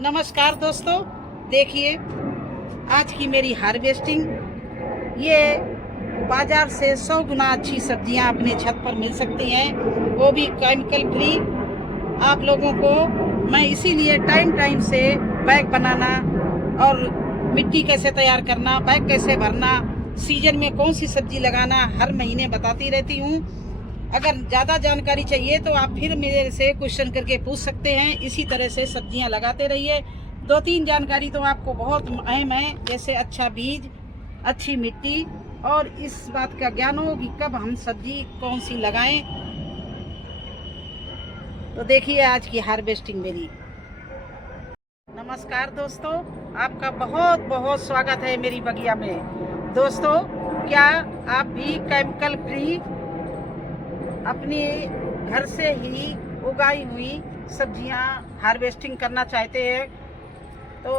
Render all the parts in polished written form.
नमस्कार दोस्तों, देखिए आज की मेरी हार्वेस्टिंग। ये बाजार से 100 गुना अच्छी सब्जियां अपने छत पर मिल सकती हैं, वो भी केमिकल फ्री। आप लोगों को मैं इसीलिए टाइम टाइम से बैग बनाना और मिट्टी कैसे तैयार करना, बैग कैसे भरना, सीजन में कौन सी सब्जी लगाना हर महीने बताती रहती हूँ। अगर ज़्यादा जानकारी चाहिए तो आप फिर मेरे से क्वेश्चन करके पूछ सकते हैं। इसी तरह से सब्जियां लगाते रहिए। 2-3 जानकारी तो आपको बहुत अहम है, जैसे अच्छा बीज, अच्छी मिट्टी और इस बात का ज्ञान हो कि कब हम सब्जी कौन सी लगाएं। तो देखिए आज की हार्वेस्टिंग मेरी। नमस्कार दोस्तों, आपका बहुत बहुत स्वागत है मेरी बगिया में। दोस्तों, क्या आप भी केमिकल फ्री अपने घर से ही उगाई हुई सब्जियां हार्वेस्टिंग करना चाहते हैं? तो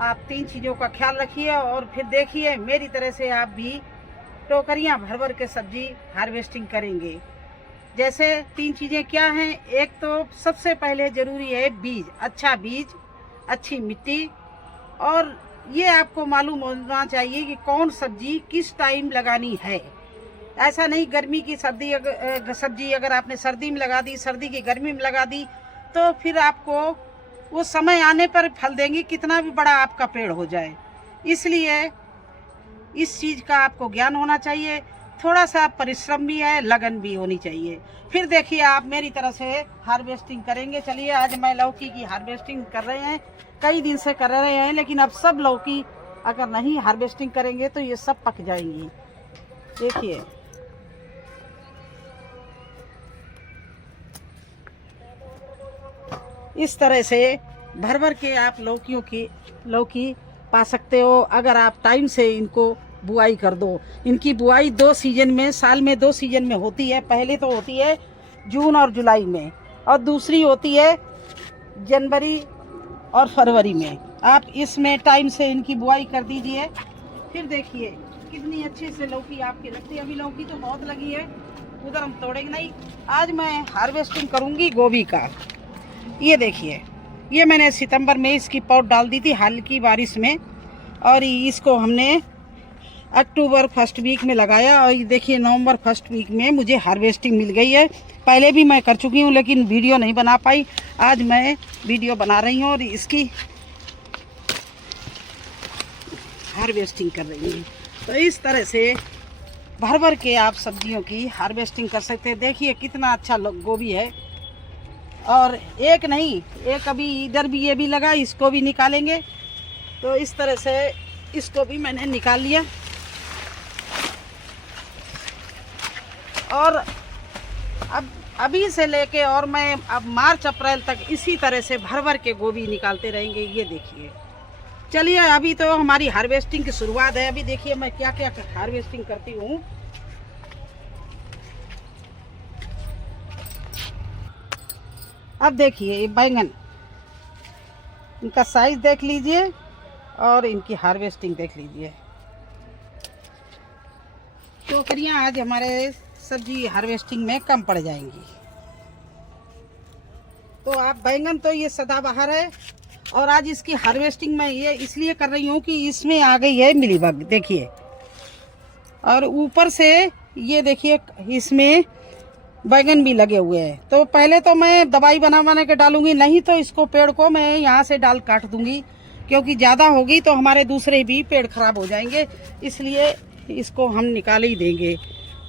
आप 3 चीज़ों का ख्याल रखिए और फिर देखिए मेरी तरह से आप भी टोकरियां भर भर के सब्जी हार्वेस्टिंग करेंगे। जैसे 3 चीज़ें क्या हैं? एक तो सबसे पहले ज़रूरी है बीज, अच्छा बीज, अच्छी मिट्टी। और ये आपको मालूम होना चाहिए कि कौन सब्जी किस टाइम लगानी है। ऐसा नहीं गर्मी की सब्जी अगर आपने सर्दी में लगा दी, सर्दी की गर्मी में लगा दी, तो फिर आपको वो समय आने पर फल देंगी, कितना भी बड़ा आपका पेड़ हो जाए। इसलिए इस चीज़ का आपको ज्ञान होना चाहिए। थोड़ा सा परिश्रम भी है, लगन भी होनी चाहिए। फिर देखिए आप मेरी तरह से हार्वेस्टिंग करेंगे। चलिए आज मैं लौकी की हार्वेस्टिंग कर रहे हैं, कई दिन से कर रहे हैं, लेकिन अब सब लौकी अगर नहीं हार्वेस्टिंग करेंगे तो ये सब पक जाएंगी। देखिए इस तरह से भर भर के आप लौकी पा सकते हो अगर आप टाइम से इनको बुआई कर दो। इनकी बुआई 2 सीजन में, साल में 2 सीजन में होती है। पहले तो होती है जून और जुलाई में, और दूसरी होती है जनवरी और फरवरी में। आप इसमें टाइम से इनकी बुआई कर दीजिए। फिर देखिए कितनी अच्छे से लौकी आपकी लगती है। अभी लौकी तो बहुत लगी है, उधर हम तोड़ेंगे नहीं। आज मैं हार्वेस्टिंग करूंगी गोभी का। ये देखिए, ये मैंने सितंबर में इसकी पॉट डाल दी थी हल्की बारिश में, और इसको हमने अक्टूबर फर्स्ट वीक में लगाया, और ये देखिए नवंबर फर्स्ट वीक में मुझे हार्वेस्टिंग मिल गई है। पहले भी मैं कर चुकी हूँ लेकिन वीडियो नहीं बना पाई। आज मैं वीडियो बना रही हूँ और इसकी हार्वेस्टिंग कर रही हूँ। तो इस तरह से भर भर के आप सब्जियों की हार्वेस्टिंग कर सकते हैं। देखिए कितना अच्छा गोभी है, और एक नहीं, एक अभी इधर भी ये भी लगा, इसको भी निकालेंगे। तो इस तरह से इसको भी मैंने निकाल लिया। और अब अभी से लेके और मैं अब मार्च अप्रैल तक इसी तरह से भर भर के गोभी निकालते रहेंगे। ये देखिए, चलिए अभी तो हमारी हार्वेस्टिंग की शुरुआत है। अभी देखिए मैं क्या क्या हार्वेस्टिंग करती हूँ। अब देखिए ये बैंगन, इनका साइज देख लीजिए और इनकी हार्वेस्टिंग देख लीजिए। टोकरियां आज हमारे सब्जी हार्वेस्टिंग में कम पड़ जाएंगी। तो आप बैंगन तो ये सदाबहार है, और आज इसकी हार्वेस्टिंग मैं ये इसलिए कर रही हूँ कि इसमें आ गई है मिलीबग, देखिए। और ऊपर से ये देखिए इसमें बैगन भी लगे हुए हैं। तो पहले तो मैं दवाई बना के डालूंगी, नहीं तो इसको पेड़ को मैं यहाँ से डाल काट दूंगी, क्योंकि ज़्यादा होगी तो हमारे दूसरे भी पेड़ खराब हो जाएंगे। इसलिए इसको हम निकाल ही देंगे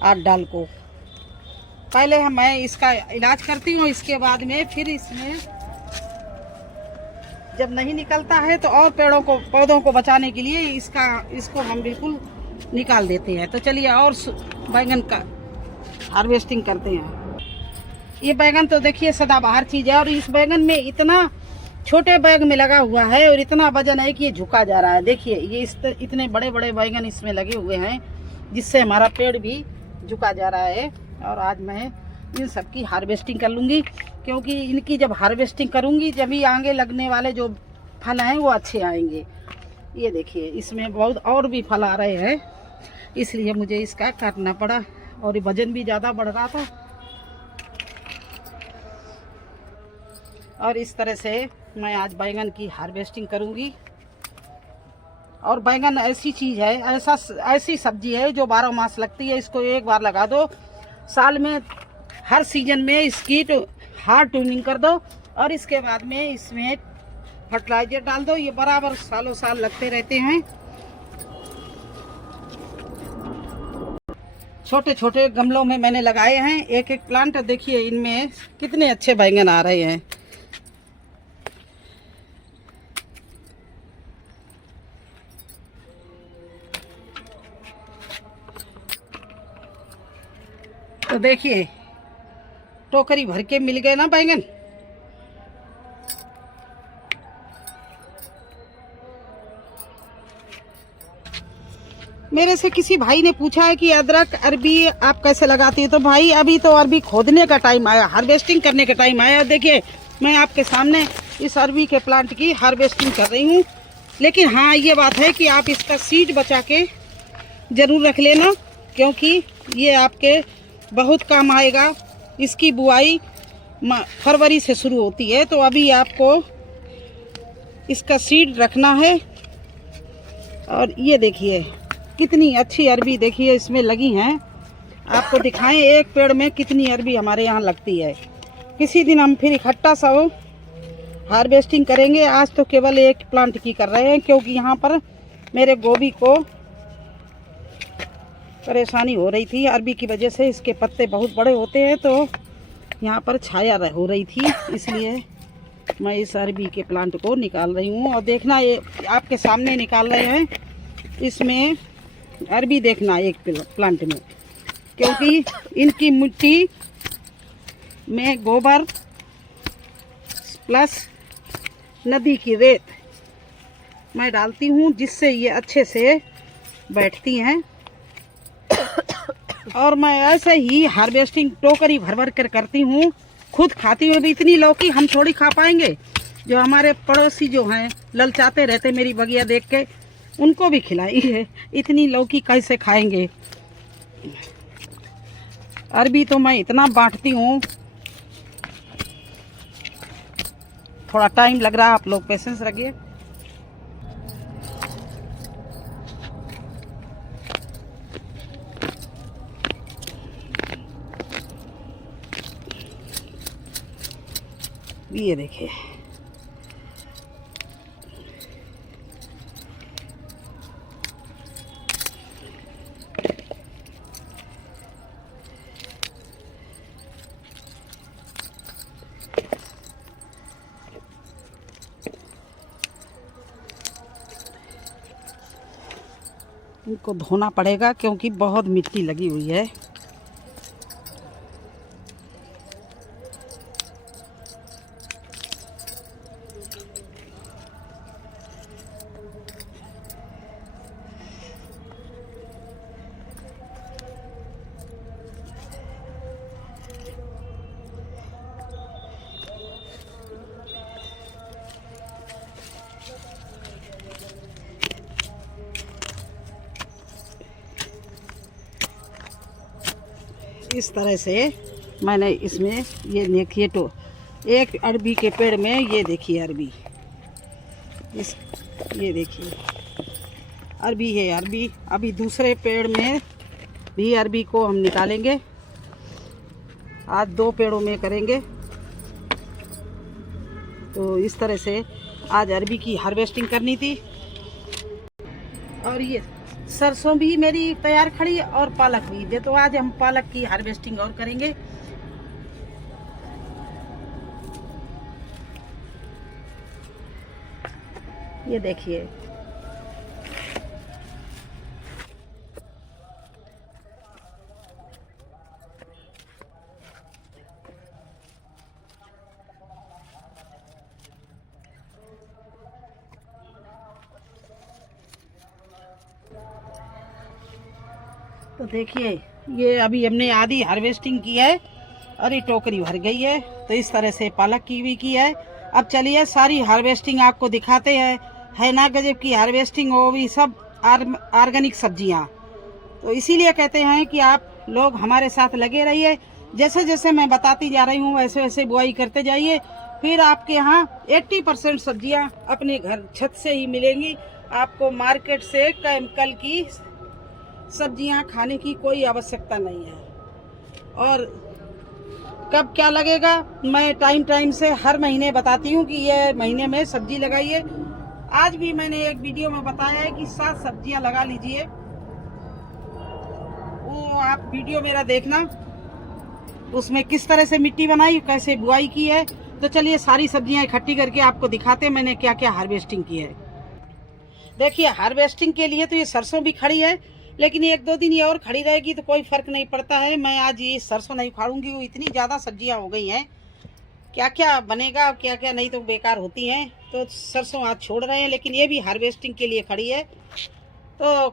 आज डाल को। पहले मैं इसका इलाज करती हूँ, इसके बाद में फिर इसमें जब नहीं निकलता है तो और पौधों को बचाने के लिए इसको हम बिल्कुल निकाल देते हैं। तो चलिए और बैंगन का हार्वेस्टिंग करते हैं। ये बैंगन तो देखिए सदाबहार चीज है, और इस बैंगन में इतना छोटे बैग में लगा हुआ है और इतना वजन है कि ये झुका जा रहा है। देखिए ये इतने बड़े बड़े बैंगन इसमें लगे हुए हैं, जिससे हमारा पेड़ भी झुका जा रहा है। और आज मैं इन सब की हार्वेस्टिंग कर लूँगी, क्योंकि इनकी जब हार्वेस्टिंग करूँगी जब ही आगे लगने वाले जो फल हैं वो अच्छे आएंगे। ये देखिए इसमें बहुत और भी फल आ रहे हैं, इसलिए मुझे इसका काटना पड़ा, और वजन भी ज़्यादा बढ़ रहा था। और इस तरह से मैं आज बैंगन की हार्वेस्टिंग करूंगी। और बैंगन ऐसी चीज़ है, ऐसी सब्जी है जो 12 मास लगती है। इसको एक बार लगा दो, साल में हर सीजन में इसकी हार्ड ट्यूनिंग कर दो और इसके बाद में इसमें फर्टिलाइजर डाल दो। ये बराबर सालों साल लगते रहते हैं। छोटे छोटे गमलों में मैंने लगाए हैं एक एक प्लांट। देखिए इनमें कितने अच्छे बैंगन आ रहे हैं। तो देखिए टोकरी भर के मिल गए ना बैंगन। मेरे से किसी भाई ने पूछा है कि अदरक अरबी आप कैसे लगाती है। तो भाई अभी तो अरबी खोदने का टाइम आया, हार्वेस्टिंग करने का टाइम आया। देखिए मैं आपके सामने इस अरबी के प्लांट की हार्वेस्टिंग कर रही हूँ। लेकिन हाँ ये बात है कि आप इसका सीड बचा के ज़रूर रख लेना, क्योंकि ये आपके बहुत काम आएगा। इसकी बुआई फरवरी से शुरू होती है, तो अभी आपको इसका सीड रखना है। और ये देखिए कितनी अच्छी अरबी देखिए इसमें लगी हैं। आपको दिखाएं एक पेड़ में कितनी अरबी हमारे यहाँ लगती है। किसी दिन हम फिर इकट्ठा सब हार्वेस्टिंग करेंगे। आज तो केवल एक प्लांट की कर रहे हैं, क्योंकि यहाँ पर मेरे गोभी को परेशानी हो रही थी अरबी की वजह से। इसके पत्ते बहुत बड़े होते हैं, तो यहाँ पर छाया हो रही थी, इसलिए मैं इस अरबी के प्लांट को निकाल रही हूँ। और देखना ये आपके सामने निकाल रहे हैं। इसमें अरबी देखना एक प्लांट में, क्योंकि इनकी मिट्टी में गोबर प्लस नदी की रेत मैं डालती हूँ, जिससे ये अच्छे से बैठती हैं। और मैं ऐसे ही हार्वेस्टिंग टोकरी भर भर कर करती हूँ। खुद खाती हूँ। अभी इतनी लौकी हम थोड़ी खा पाएंगे। जो हमारे पड़ोसी जो हैं ललचाते रहते मेरी बगिया देख के, उनको भी खिलाई है। इतनी लौकी कैसे खाएंगे। अरबी तो मैं इतना बांटती हूँ, थोड़ा टाइम लग रहा है, आप लोग पेशेंस रखिए। ये देखिए इनको धोना पड़ेगा, क्योंकि बहुत मिट्टी लगी हुई है। इस तरह से मैंने इसमें ये देखिए तो एक अरबी के पेड़ में ये देखिए अरबी, ये देखिए अरबी है अरबी। अभी दूसरे पेड़ में भी अरबी को हम निकालेंगे। आज 2 पेड़ों में करेंगे। तो इस तरह से आज अरबी की हार्वेस्टिंग करनी थी। और ये सरसों भी मेरी तैयार खड़ी और पालक भी दे। तो आज हम पालक की हार्वेस्टिंग और करेंगे। ये देखिए तो देखिए ये अभी हमने आधी हार्वेस्टिंग की है और ये टोकरी भर गई है। तो इस तरह से पालक की भी की है। अब चलिए सारी हार्वेस्टिंग आपको दिखाते हैं। है ना गजब की हार्वेस्टिंग, वो भी सब ऑर्गेनिक सब्जियां। तो इसीलिए कहते हैं कि आप लोग हमारे साथ लगे रहिए। जैसे जैसे मैं बताती जा रही हूँ वैसे वैसे बुआई करते जाइए। फिर आपके यहाँ 80% सब्जियां अपने घर छत से ही मिलेंगी। आपको मार्केट से केमिकल की सब्जियां खाने की कोई आवश्यकता नहीं है। और कब क्या लगेगा, मैं टाइम से हर महीने बताती हूँ कि ये महीने में सब्जी लगाइए। आज भी मैंने एक वीडियो में बताया है कि 7 सब्जियां लगा लीजिए। वो आप वीडियो मेरा देखना, उसमें किस तरह से मिट्टी बनाई, कैसे बुआई की है। तो चलिए सारी सब्जियां इकट्ठी करके आपको दिखाते हैं मैंने क्या क्या हार्वेस्टिंग की है। देखिए, हार्वेस्टिंग के लिए तो ये सरसों भी खड़ी है, लेकिन 1-2 दिन ये और खड़ी रहेगी तो कोई फर्क नहीं पड़ता है। मैं आज ये सरसों नहीं उखाड़ूंगी, वो इतनी ज़्यादा सब्जियां हो गई हैं, क्या क्या बनेगा क्या क्या नहीं तो बेकार होती हैं। तो सरसों आज छोड़ रहे हैं, लेकिन ये भी हार्वेस्टिंग के लिए खड़ी है। तो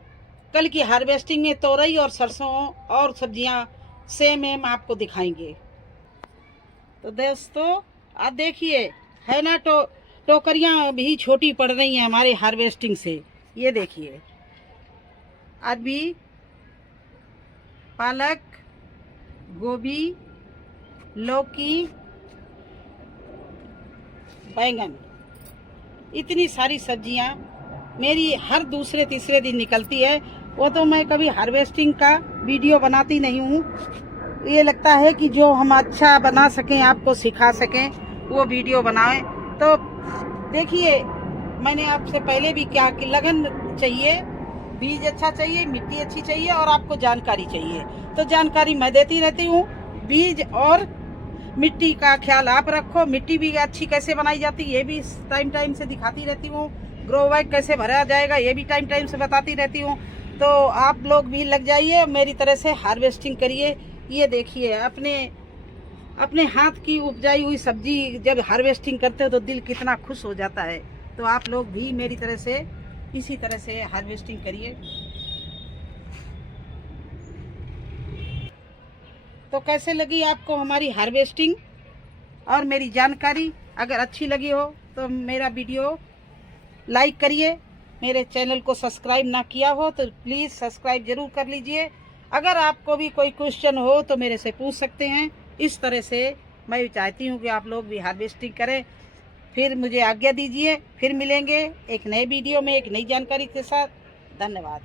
कल की हार्वेस्टिंग में तोरई और सरसों और सब्जियां सेम आपको दिखाएंगे। तो दोस्तों आप देखिए, है ना, टोकरियां भी छोटी पड़ रही हैं हमारे हार्वेस्टिंग से। ये देखिए, आज भी पालक, गोभी, लौकी, बैंगन, इतनी सारी सब्जियां मेरी हर दूसरे तीसरे दिन निकलती है। वो तो मैं कभी हार्वेस्टिंग का वीडियो बनाती नहीं हूँ। ये लगता है कि जो हम अच्छा बना सकें, आपको सिखा सकें, वो वीडियो बनाएं। तो देखिए, मैंने आपसे पहले भी क्या कि लगन चाहिए, बीज अच्छा चाहिए, मिट्टी अच्छी चाहिए और आपको जानकारी चाहिए। तो जानकारी मैं देती रहती हूँ। बीज और मिट्टी का ख्याल आप रखो। मिट्टी भी अच्छी कैसे बनाई जाती है ये भी टाइम से दिखाती रहती हूँ। ग्रो बैग कैसे भरा जाएगा ये भी टाइम से बताती रहती हूँ। तो आप लोग भी लग जाइए, मेरी तरह से हार्वेस्टिंग करिए। ये देखिए, अपने हाथ की उपजाई हुई सब्जी जब हार्वेस्टिंग करते हो तो दिल कितना खुश हो जाता है। तो आप लोग भी मेरी तरह से इसी तरह से हार्वेस्टिंग करिए। तो कैसे लगी आपको हमारी हार्वेस्टिंग और मेरी जानकारी? अगर अच्छी लगी हो तो मेरा वीडियो लाइक करिए। मेरे चैनल को सब्सक्राइब ना किया हो तो प्लीज़ सब्सक्राइब ज़रूर कर लीजिए। अगर आपको भी कोई क्वेश्चन हो तो मेरे से पूछ सकते हैं। इस तरह से मैं चाहती हूँ कि आप लोग भी हार्वेस्टिंग करें। फिर मुझे आज्ञा दीजिए, फिर मिलेंगे एक नए वीडियो में एक नई जानकारी के साथ। धन्यवाद।